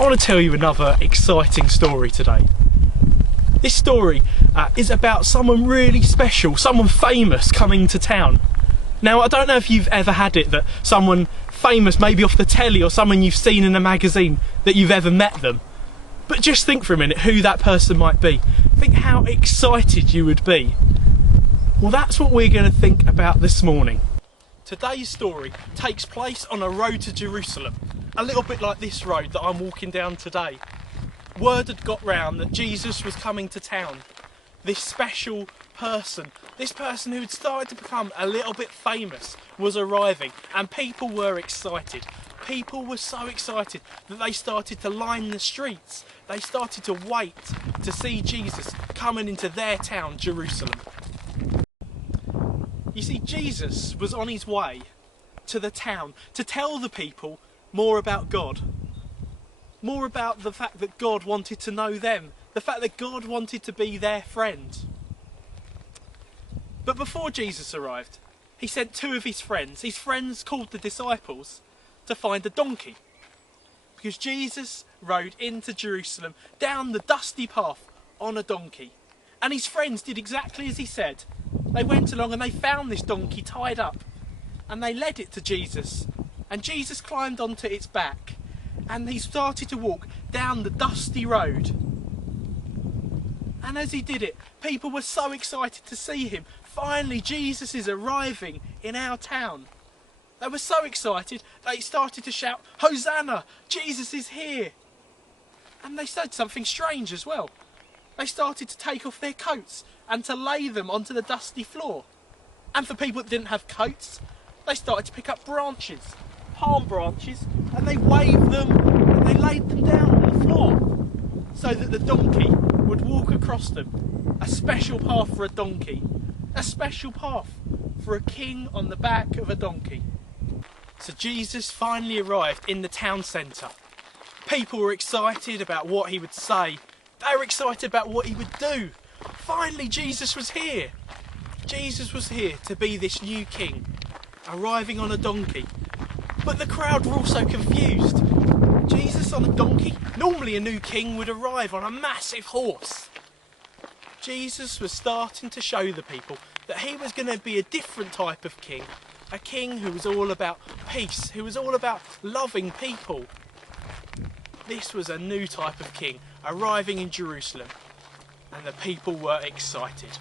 I want to tell you another exciting story today. This story is about someone really special, someone famous coming to town. Now, I don't know if you've ever had it that someone famous, maybe off the telly or someone you've seen in a magazine, that you've ever met them. But just think for a minute who that person might be. Think how excited you would be. Well, that's what we're going to think about this morning. Today's story takes place on a road to Jerusalem, a little bit like this road that I'm walking down today. Word had got round that Jesus was coming to town. This special person, this person who had started to become a little bit famous, was arriving, and people were excited. People were so excited that they started to line the streets. They started to wait to see Jesus coming into their town, Jerusalem. You see, Jesus was on his way to the town to tell the people more about God. More about the fact that God wanted to know them. The fact that God wanted to be their friend. But before Jesus arrived, he sent two of his friends called the disciples, to find a donkey. Because Jesus rode into Jerusalem down the dusty path on a donkey. And his friends did exactly as he said. They went along and they found this donkey tied up. And they led it to Jesus. And Jesus climbed onto its back. And he started to walk down the dusty road. And as he did it, people were so excited to see him. Finally, Jesus is arriving in our town. They were so excited, they started to shout, "Hosanna! Jesus is here!" And they said something strange as well. They started to take off their coats and to lay them onto the dusty floor. And for people that didn't have coats, they started to pick up branches, palm branches, and they waved them and they laid them down on the floor so that the donkey would walk across them. A special path for a donkey, a special path for a king on the back of a donkey. So Jesus finally arrived in the town centre. People were excited about what he would say. They were excited about what he would do. Finally, Jesus was here. Jesus was here to be this new king, arriving on a donkey. But the crowd were also confused. Jesus on a donkey? Normally a new king would arrive on a massive horse. Jesus was starting to show the people that he was going to be a different type of king. A king who was all about peace, who was all about loving people. This was a new type of king arriving in Jerusalem, and the people were excited.